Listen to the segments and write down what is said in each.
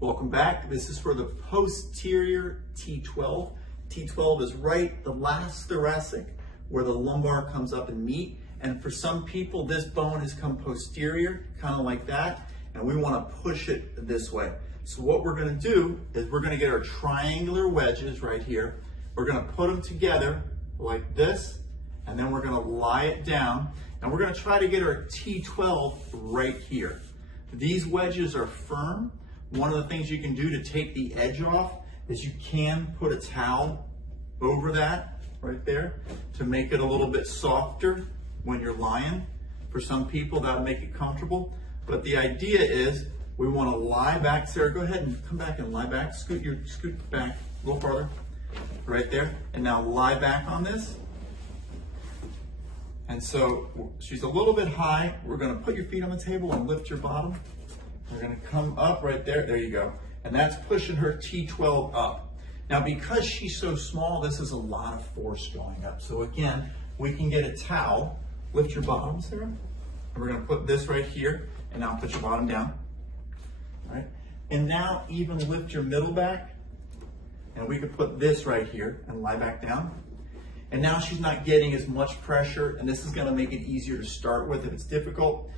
Welcome back. This is for the posterior T12. T12 is right the last thoracic where the lumbar comes up and meet. And for some people, this bone has come posterior, kind of like that, and we want to push it this way. So what we're going to do is we're going to get our triangular wedges right here. We're going to put them together like this, and then we're going to lie it down, and we're going to try to get our T12 right here. These wedges are firm. One of the things you can do to take the edge off is you can put a towel over that right there to make it a little bit softer when you're lying. For some people, that'll make it comfortable. But the idea is we want to lie back. Sarah, go ahead and come back and lie back. Scoot back a little farther. Right there. And now lie back on this. And so she's a little bit high. We're going to put your feet on the table and lift your bottom. We're going to come up right there. There you go. And that's pushing her T12 up. Now, because she's so small, this is a lot of force going up. So again, we can get a towel. Lift your bottom, Sarah. And we're going to put this right here. And now put your bottom down. All right. And now even lift your middle back. And we could put this right here and lie back down. And now she's not getting as much pressure, and this is going to make it easier to start with if it's difficult.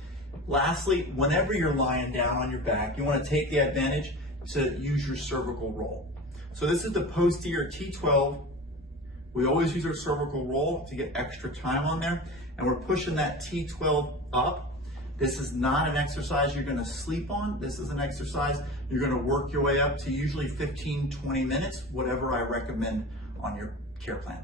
Lastly, whenever you're lying down on your back, you want to take the advantage to use your cervical roll. So this is the posterior T12. We always use our cervical roll to get extra time on there, and we're pushing that T12 up. This is not an exercise you're going to sleep on. This is an exercise you're going to work your way up to usually 15-20 minutes, whatever I recommend on your care plan.